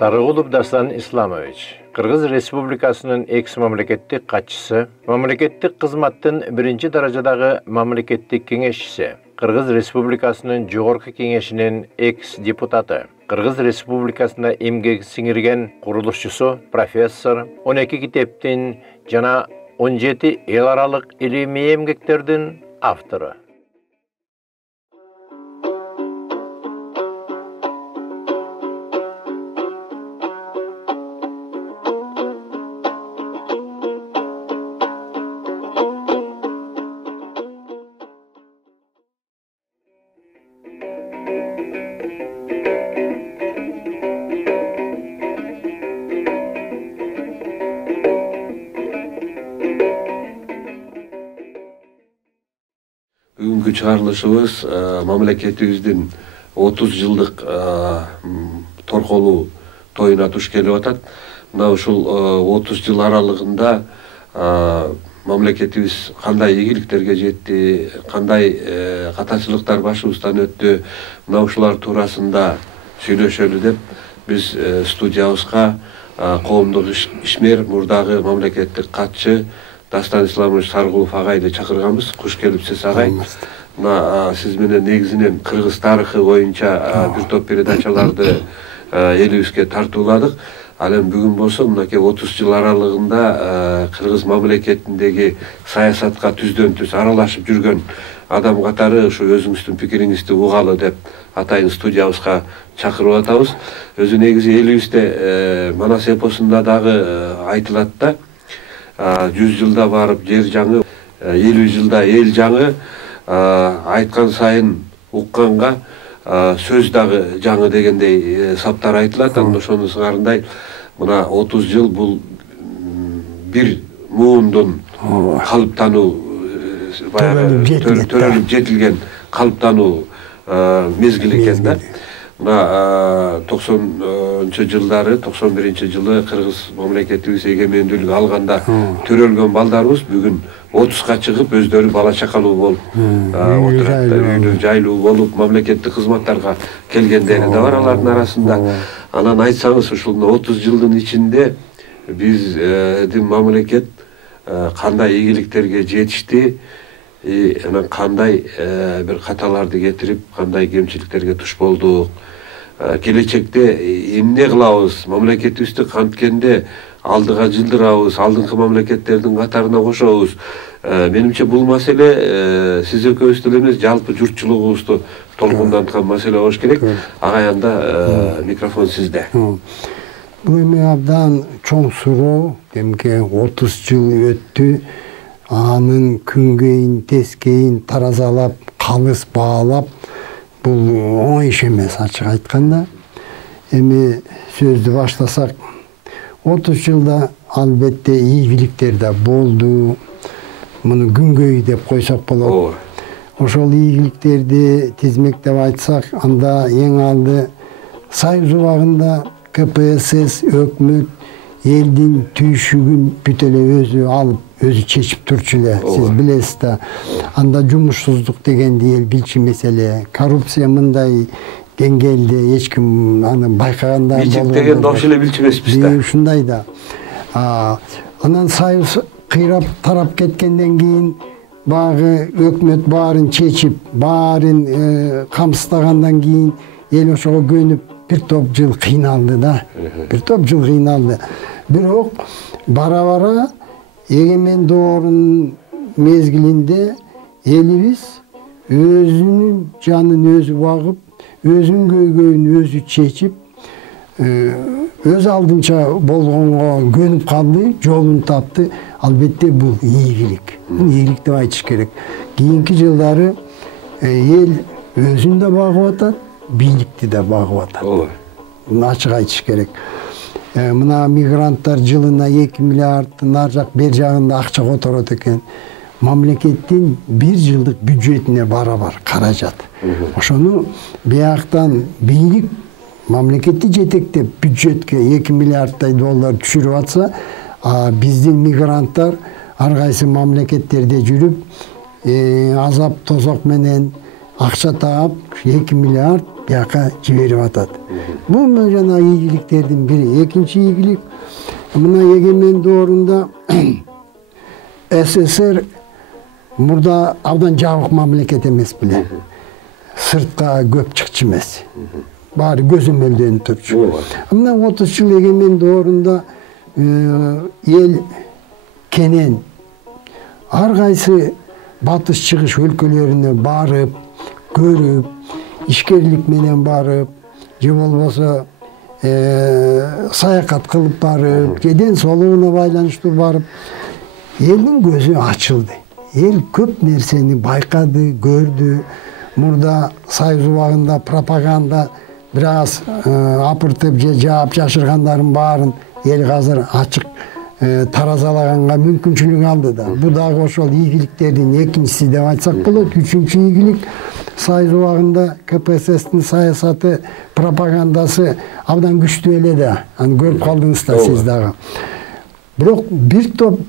Sarıgulov Dastan Islamovich, Kırgız Respublikasının eks-mamleketlik katçısı, mamleketlik kızmattın birinci derecedagi mamleketlik kengeşçisi, Kırgız Respublikasının Jogorku Kengeşinin eks-deputatı, Kırgız Respublikasında emgek singirgen kuruluşçusu, professor, 12 kiteptin jana 17 el aralık ilimi emgeklerden avtoru. Bugünkü çağrılışımız mamleketimizdin 30 yıllık torkolu toyuna tuş kelip atat. Mına uşul 30 yıl aralığında mamleketimiz kanday iyiliklerge жетти, kanday kataçılıklar başımızdan öttü. Mına uşular tuurasında söylöşölü dep biz studiyabızga коомдук ишмер мурдагы мамлекеттик катчы Dastan Islamovich Sarıgulov agайды çakırganбыз. Kuş kelipsiz agay. Siz менен негизинен Kırgız tarixi boyunca bir top передачаларды elibizge tartuladık. Alem bugün bolsa mınaki 30 yıl aralığında Kırgız mamleketindeki sayasatga tüzdön tüz aralaşıp жүрgөн adam katarı şu özüңүздүн pikiриңизди угаlı dep atayın studiyabızga çakırıp atabыз. Özü negizi elibizde Manas eposunda dagы aytылат da 100 yılda varıp yer жаңы, 50 yılda el жаңы, айтқан сайын укканга söz дагы жаңы дегендей саптар айтылат. Анда ошонун сыңарындай мына 30 yıl бул bir муундун калыптануу төрөлүп жетилген калыптануу мезгили экен да. Mına 90 жылдары, 91-жылы Kırgız mamleketimiz egemendүүлүк alganda төрөлгөн балдарыбыз бүгүн 30га чыгып өздөрү бала чакалуу болуп отурат, жайлуу болуп мамлекеттик кызматтарга келгендери да бар алардын арасында. Анан айтсаңыз ушул 30 жылдын ичинде биздин мамлекет кандай ийгиликтерге жетишти, анан кандай бир каталарды кетирип, кандай кемчиликтерге туш болдук. Келечекте эмне кылабыз, мамлекетибизди канткенде алдыга жылдырабыз, алдыңкы мамлекеттердин катарына кошобуз. Менимче бул маселе сиз экөөбүз деле эмес, жалпы журтчулугубузду толкунданткан маселе болуш керек. Агай анда микрофон сизде. Бул эми абдан чоң суроо, демке 30 жыл өттү. Анын күнгейин, тескейин таразалап, калыс баалап, бул оңой иш эмес, ачык айтканда. Эми сөздү баштасак, 30 жылда албетте ийгиликтер да болду. Муну күнгөй деп койсок болот. Ошол ийгиликтерди тизмектеп айтсак, анда эң алды Союз убагында КПСС өкмөт элдин түйшүгүн бүт эле өзү алып, өзү чечип турчу эле, сиз билесиз да. Анда жумушсуздук дегенди эл билчү маселе, коррупция мындай деңгээлде эч ким аны байкаганда болду. Билчик деген добуш эле билчү эмеспиз да. Ушундай да. Анан Союз кыйрап тарап кеткенден кийин багы өкмөт баарын чечип, баарын камсыздагандан кийин эл ошого көнүп bir top жыл кыйналды да. Bir top жыл кыйналды. Бирок бара-бара эгемендүүлүктүн мезгилинде элибиз өзүнүн жанын өзү багып, өзүнүн көйгөйүн өзү чечип, өз алдынча болгонго көнүп калды, жолун тапты. Албетте бул ийгилик. Ийгилик деп айтыш керек. Кийинки жылдары эл өзүн да багып атат, бийликти да багып атат. Муну ачык айтыш керек. Мына мигранттар жылына 2 миллиард, нар жак бер жагында акча которот экен. Мамлекеттин 1 жылдык бюджетине барабар каражат. Ошону бияктан бийлик мамлекетти жетектеп бюджетке 2 миллиарддай доллар түшүрүп атса, биздин мигранттар ар кайсы мамлекеттерде жүрүп, азап тозок менен акча таап 2 миллиард бияка жиберип атат. Бул жана ийгиликтердин бири. Экинчи ийгилик мына эгемен доорунда СССР мурда абдан жабык мамлекет эмес беле. Сыртка көп чыкчу эмес. Баары көзөмөлдөнүп турчу. Мына 30 жыл эгемен доорунда эл кенен ар кайсы батыш чыгыш өлкөлөрүнө барып, көрүп, ишкерлик менен барып, же болбосо саякат кылып барып, же соолугуна байланыштуу барып, элдин көзү ачылды. Эл көп нерсени байкады, көрдү. Мурда Союз убагында пропаганда бир аз апыртып же жаап жашыргандардын баарын эл азыр ачык таразалаганга мүмкүнчүлүк алды да. Бу дагы ошол ийгиликтердин экинчиси деп айтсак болот. Үчүнчү ийгилик Союз убагында КПССтин саясаты, пропагандасы абдан күчтүү эле да. Аны көрүп калдыңыз да сиз дагы. Бирок бир топ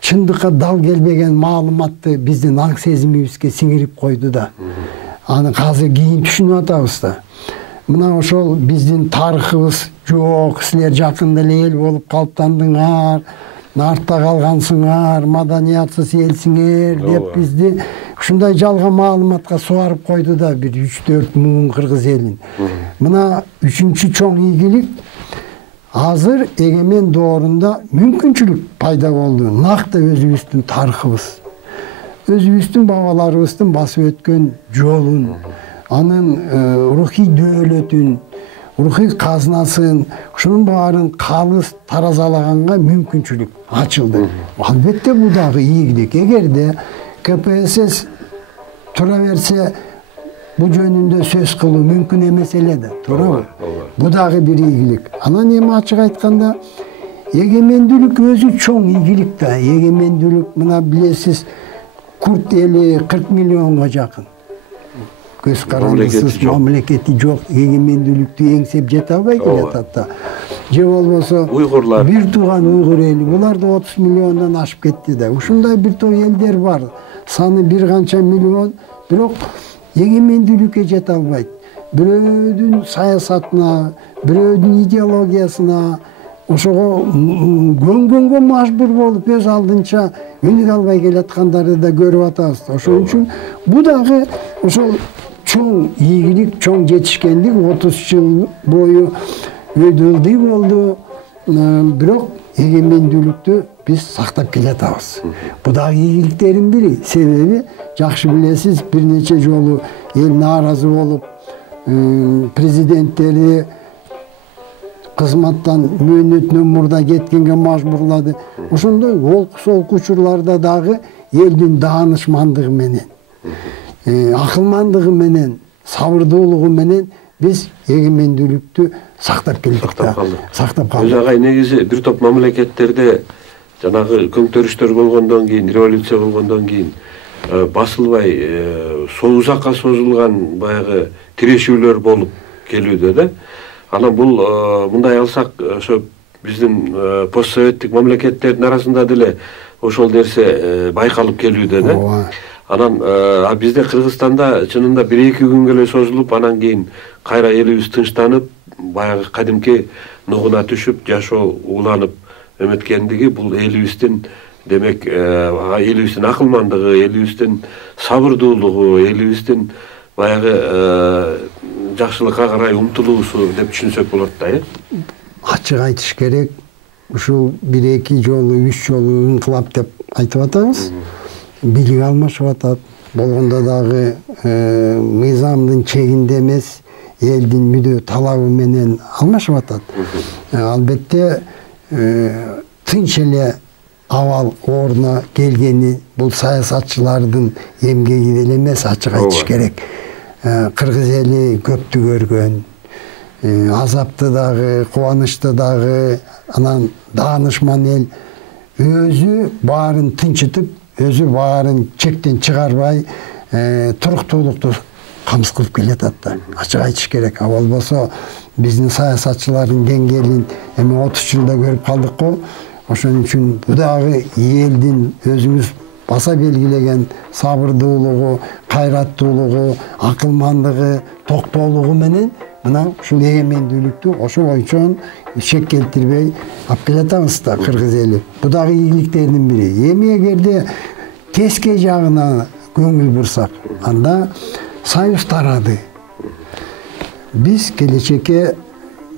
чындыкка дал келбеген маалыматты биздин аң сезимибизге сиңирип койду да. Аны азыр кийин түшүнүп атабыз да. Мына ошол биздин тарыхыбыз жок, силер жакында эле эл болуп калыптандыңар, артта калгансыңар, маданиятсыз элсиңер деп бизди ушундай жалган маалыматка суарып койду да бир 3-4 муун кыргыз элин. Мына үчүнчү чоң ийгилик азыр эгемен доорунда мүмкүнчүлүк пайда болду. Накты өзүбүздүн тарыхыбыз, өзүбүздүн бабаларыбыздын басып өткөн жолун, анын рухий дөөлөтүн, рухий казынасын, ушунун баарын калыс таразалаганга мүмкүнчүлүк ачылды. Албетте бул дагы ийгилик. Эгерде КПСС тура берсе, бул жөнүндө сөз кылуу мүмкүн эмес эле да, туурабы? Бул дагы бир ийгилик. Анан эми ачык айтканда, эгемендүүлүк өзү чоң ийгилик да. Эгемендүүлүк мына билесиз, курд эли 40 миллионго жакын. Көз карандысыз мамлекети жок, эгемендүүлүктү эңсеп жете албай келатат да. Же болбосо уйгурлар, бир тууган уйгур эли, булар да 30 миллиондон ашып кетти да. Ушундай бир топ элдер бар. Саны бир канча миллион, бирок эгемендүүлүккө жете албайт. Бирөөдүн саясатына, бирөөдүн идеологиясына, ошого көнгөнгө мажбур болуп өз алдынча өнүгө албай келаткандарды да көрүп атабыз. Ошон үчүн бу дагы ошол чоң ийгилик, чоң жетишкендик 30 жыл бою өйдө ылдый болду. Бирок эгемендүүлүктү биз сактап келатабыз. Бу дагы ийгиликтердин бири. Себеби жакшы билесиз, бир нече жолу эл нааразы болуп, президенттери кызматтан мөөнөтүнөн мурда кеткенге мажбурлады. Ошондой олку учурларда дагы элдин даанышмандыгы менен, акылмандыгы менен, сабырдуулугу менен биз эгемендүүлүктү сактап келдик да. Сактап калдык. Өзагай негизи бир топ мамлекеттерде жанагы көңтөрүштөр болгондон кийин, революция болгондон кийин басылбай узакка созулган баягы тирешүүлөр болуп келүүдө да. Анан бул мындай алсак, ошо биздин постсоветтик мамлекеттердин арасында деле ошол нерсе байкалып келүүдө да. Анан бизде Кыргызстанда чынында 1-2 күнгө эле созулуп, анан кийин кайра элибиз тынчтанып, баягы кадимки нугуна түшүп, жашоо уланып эметкендиги бул элибиздин, демек, элибиздин акылмандыгы, элибиздин сабырдуулугу, элибиздин баягы жакшылыкка карай умтулуусу деп түшүнсөк болот да, Ачык айтыш керек. Ушул 1-2 жолу, 3 жолу инкылап деп айтып атабыз. Билик алмашып атат. Болгондо дагы мыйзамдын чегинде эмес, элдин мүдө талабы менен алмашып атат. Албетте тынч эле абал ордуна келгени бул саясатчылардын эмгеги деле эмес, ачык айтыш керек. Кыргыз эли көптү көргөн, азапты дагы, кубанычты дагы, анан даанышман эл өзү баарын тынчытып, өзү баарын чектен чыгарбай, туруктуулукту камсыз кылып келатат да. Ачык айтыш керек. Болбосо биздин саясатчылардын деңгээлин эми 30 жылда көрүп калдык го. Ошон үчүн бу дагы элдин өзүңүз баса белгилеген сабырдуулугу, кайраттуулугу, акылмандыгы, токтоолугу менен мына ушул эгемендүүлүктү ошол боюнча шек келтирбей алып келатабыз да кыргыз эли. Бул дагы ийгиликтердин бири. Эми эгерде тескей жагына көңүл бурсак, анда союз тарады. Биз келечекке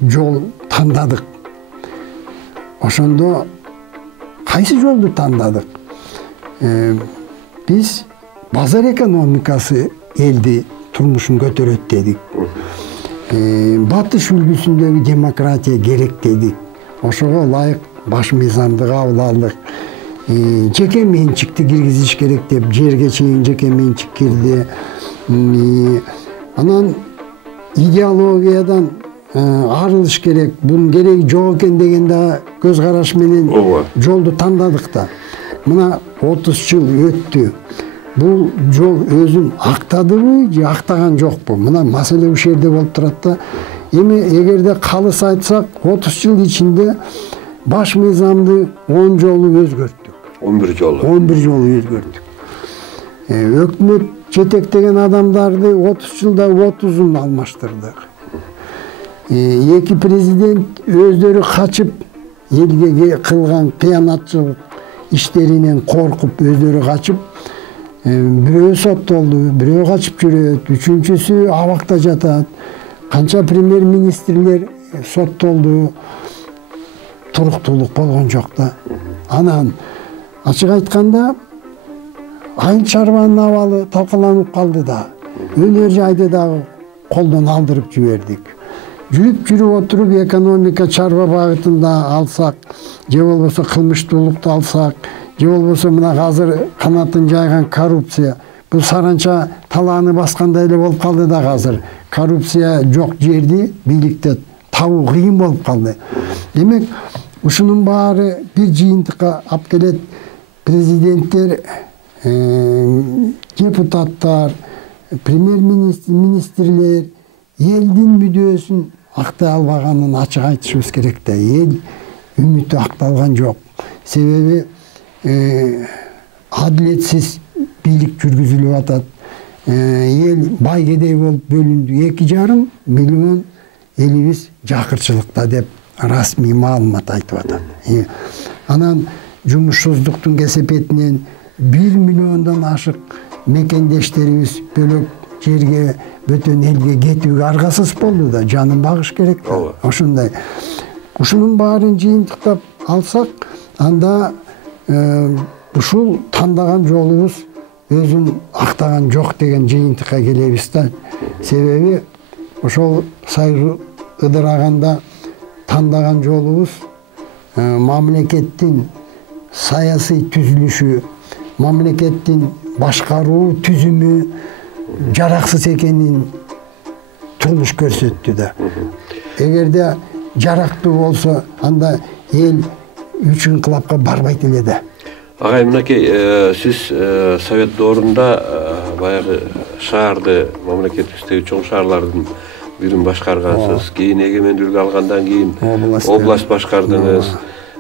жол тандадык. Ошондо кайсы жолду тандадык? Биз базар экономикасы элди турмушун көтөрөт дедик. Батыш үлгүсүндөгү демократия керек дедик. Ошого ылайык баш мыйзамды кабыл алдык. Жеке менчикти киргизиш керек деп жерге чейин жеке менчик кирди. Анан идеологиядан арылыш керек, бунун кереги жок экен деген да көз караш менен жолду тандадык да. Мына 30 жыл өттү. Бул жол өзүн актадыбы же актаган жокпу? Мына маселе ушул жерде болуп турат да. Эми эгерде калыс айтсак, 30 жыл ичинде баш мыйзамды 10 жолу өзгөрттүк. 11 жолу. 11 жолу өзгөрттүк. Өкмөт жетектеген адамдарды 30 жылда 30'ун алмаштырдык. Эки президент өздөрү качып, элге кылган кыянатчылык иштеринен коркуп өздөрү качып, бирөө соттолду, бирөө качып жүрөт, үчүнчүсү абакта жатат. Канча премьер-министрлер соттолду, туруктуулук болгон жок да. Анан ачык айтканда айыл чарбанын абалы талкаланып калды да. Өнөр жайды дагы колдон алдырып жибердик. Жүрүп отуруп экономика чарба багытында алсак, же болбосо кылмыштуулукту алсак, же болбосо мына азыр канатын жайган коррупция, бул саранча талааны баскандай эле болуп калды да азыр. Коррупция жок жерди бийликте табуу кыйын болуп калды. Демек, ушунун баары бир жыйынтыкка алып келет. Президенттер, депутаттар, премьер-министрлер элдин мүдөөсүн актай албаганын ачык айтышыбыз керек да. Эл үмүтү акталган жок. Себеби адилетсиз бийлик жүргүзүлүп атат. Эл бай кедей болуп бөлүндү. 2,5 миллион элибиз жакырчылыкта деп расмий маалымат айтып атат. Анан жумушсуздуктун кесепетинен 1 миллиондон ашык мекендештерибиз бөлөк жерге, бөтөн элге кетүүгө аргасыз болду да, жанын багыш керек да. Ошондой. Ушунун баарын жыйынтыктап алсак, анда ушул тандаган жолубуз өзүн актаган жок деген жыйынтыкка келебиз да. Себеби ошол сайры ыдыраганда тандаган жолубуз мамлекеттин саясий түзүлүшү, мамлекеттин башкаруу түзүмү жараксыз экенин турмуш көрсөттү да. Эгерде жарактуу болсо, анда эл 3 инкылапка барбайт эле да. Агай, мынакей, сиз совет доорунда баягы шаарды, мамлекетибиздеги чоң шаарлардын бирин башкаргансыз. Кийин эгемендүүлүк алгандан кийин область башкардыңыз.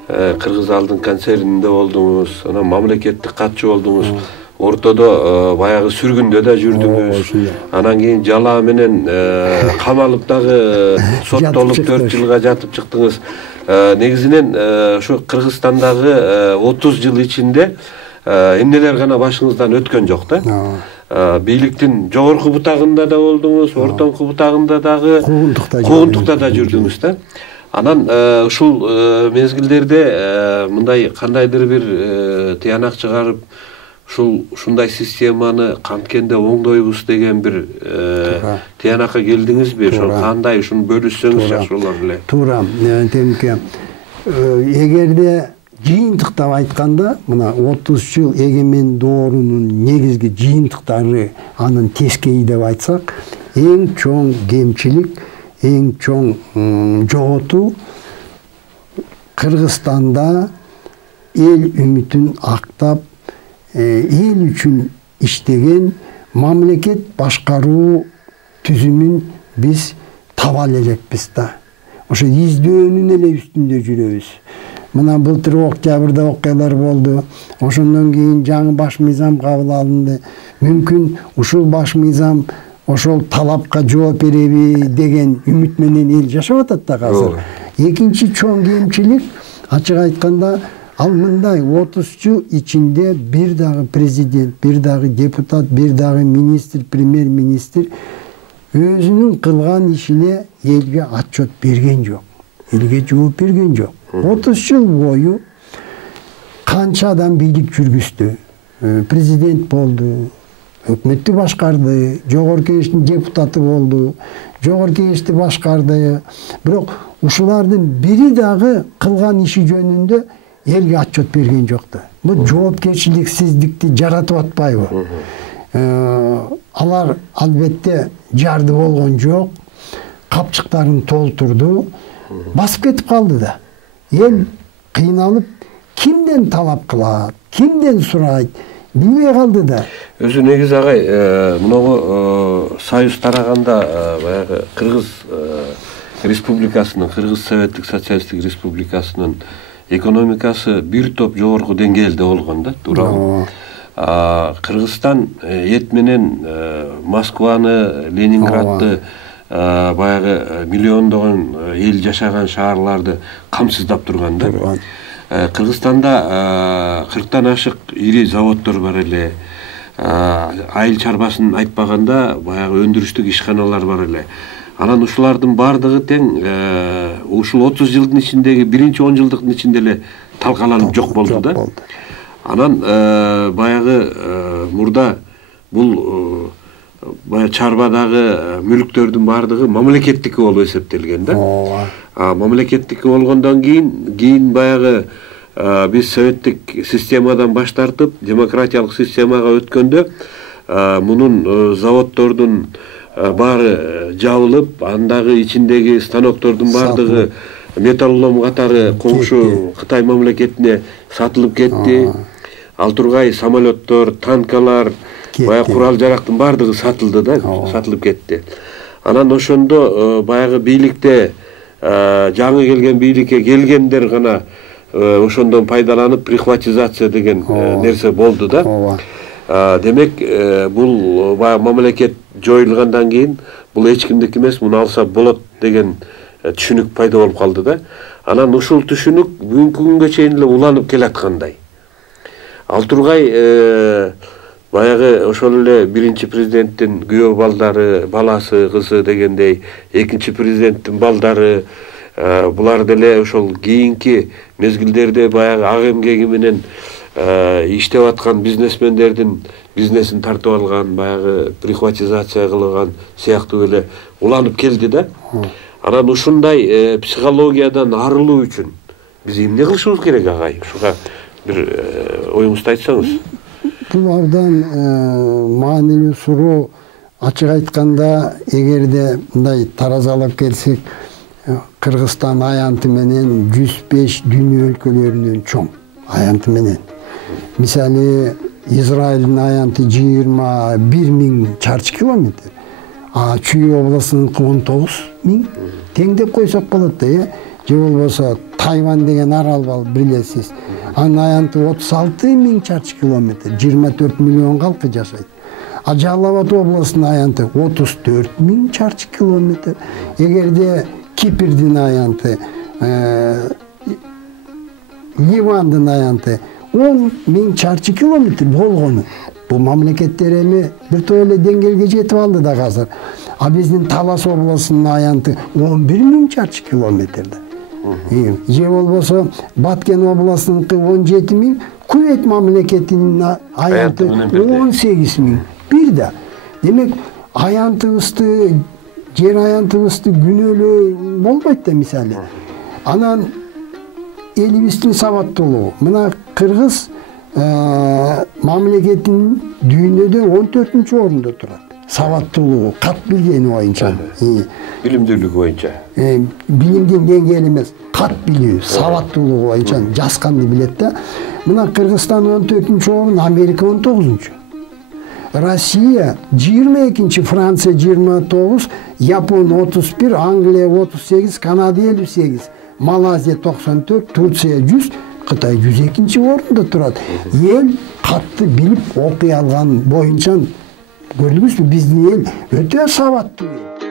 Кыргыз алдын концернинде болдуңуз, анан мамлекеттик катчы болдуңуз. Ортодо баягы сүргүндө да жүрдүңүз. Анан кийин жалаа менен камалып дагы соттолуп 4 жылга жатып чыктыңыз. Негизинен ошо Кыргызстандагы 30 жыл ичинде эмнелер гана башыңыздан өткөн жок да. Бийликтин жогорку бутагында да болдуңуз, ортоңку бутагында дагы, куугунтукта да жүрдүңүз да. Анан ушул мезгилдерде мындай кандайдыр бир тыянак чыгарып, ушундай системаны канткенде оңдойбуз деген бир тыянакка келдиңизби? Ошол кандай, ушуну бөлүшсөңүз жакшы болор эле. Туура, темке. Эгерде жыйынтыктап айтканда, мына 30 жыл эгемен доорунун негизги жыйынтыктары анын тескейи деп айтсак, эң чоң кемчилик, эң чоң жоготуу Кыргызстанда эл үмүтүн актап, эл үчүн иштеген мамлекет башкаруу түзүмүн биз таба элекпиз да. Ошо издөөнүн эле үстүндө жүрөбүз. мына былтыр октябрда окуялар болду. Ошондон кийин жаңы баш мыйзам кабыл алынды. Мүмкүн ушул баш мыйзам ошол талапка жооп береби деген үмүт менен эл жашап атат да азыр. Экинчи чоң кемчилик ачык айтканда ал мындай 30 жыл ичинде бир дагы президент, бир дагы депутат, бир дагы министр, премьер-министр өзүнүн кылган ишине элге отчет берген жок. Элге жооп берген жок. 30 жыл бою канча адам бийлик жүргүздү. Президент болду, өкмөттү башкарды, жогорку кеңештин депутаты болду, жогорку кеңешти башкарды. Бирок ушулардын бири дагы кылган иши жөнүндө элге отчет берген жок да. Бул жоопкерчиликсиздикти жаратып атпайбы? Алар албетте жарды болгон жок, капчыктарын толтурду, басып кетип калды да. Эл кыйналып, кимден талап кылат, кимден сурайт, билбей калды да. Өзү негизи агай, мынагу союз тараганда баягы Кыргыз республикасынын, Кыргыз Советтик Социалисттик Республикасынын экономикасы бир топ жогорку деңгээлде болгон да, туурабы. Кыргызстан эт менен Москваны, Ленинградты, баягы миллиондогон эл жашаган шаарларды камсыздап турган да. Кыргызстанда 40тан ашык ири заводдор бар эле. Айыл чарбасын айтпаганда баягы өндүрүштүк ишканалар бар эле. Анан ушулардын бардыгы тең ушул 30 жылдын ичиндеги биринчи 10 жылдыктын ичинде эле талкаланып жок болду да. Анан баягы мурда бул баягы чарбадагы мүлктөрдүн бардыгы мамлекеттики болуп эсептелген да. Мамлекеттики болгондон кийин баягы биз советтик системадан баш тартып демократиялык системага өткөндө мунун заводдордун баары жабылып, андагы ичиндеги станоктордун бардыгы металлолом катары коңшу Кытай мамлекетине сатылып кетти. Ал тургай самолеттор, танкалар, баягы курал жарактын бардыгы сатылды да, сатылып кетти. Анан ошондо баягы бийликте жаңы келген бийликке келгендер гана ошондон пайдаланып приватизация деген нерсе болду да. Демек бул баягы мамлекет жоюлгандан кийин бул эч кимдики эмес, муну алса болот деген түшүнүк пайда болуп калды да. Анан ушул түшүнүк бүгүнкү күнгө чейин эле уланып келаткандай. Ал тургай баягы ошол эле биринчи президенттин күйөө балдары, баласы, кызы дегендей, экинчи президенттин балдары, булар деле ошол кийинки мезгилдерде баягы ак эмгеги менен иштеп аткан бизнесмендердин бизнесин тартып алган, баягы приватизация кылган сыяктуу эле уланып келди да. Анан ушундай психологиядан арылуу үчүн биз эмне кылышыбыз керек агай? Ушуга бир оюңузду айтсаңыз. Бул абдан маанилүү суроо. Ачык айтканда, эгерде мындай таразалап келсек, Кыргызстан аянты менен 105 дүйнө өлкөлөрүнөн чоң аянты менен. Мисалы, Израилдин аянты 21.000 чарчы километр, Чүй областынын 19.000 тең деп койсок болот да, же болбосо Тайвань деген арал бар, билесиз. Анын аянты 36.000 чарчы километр, 24 миллион калкы жашайт. Жалал Абад областынын аянты 34.000 чарчы километр. Эгерде Кипрдин аянты, Ливандын аянты 10.000 чарчы километр болгону. Бул мамлекеттер эми бир топ эле деңгээлге жетип алды да азыр. А биздин Талас областынын аянты 11.000 чарчы километр да. Же болбосо Баткен областынын 17.000, Кувейт мамлекетинин аянты 18.000. Бир да. Демек, аянтыбызды, жер аянтыбызды күнөөлөө болбойт да мисалы. Анан элибиздин сабаттуулугу. Мына Кыргыз мамлекетинин дүйнөдө 14-чү орунда турат. Сабаттуулугу, кат билгени боюнча. Билимдүүлүгү боюнча. Билимдин деңгээли эмес, кат билүү, сабаттуулугу боюнча жазганды билет да. Мына Кыргызстан 14-чү орун, Америка 19-чү. Россия 22-чи, Франция 29, Япон 31, Англия 38, Канада 58. Малайзия 94, Турция 100, Кытай 102-нчи орунда турат. Эл катты билип окуй алган боюнча көрдүңүзбү, биздин эл өтө сабаттуу эл.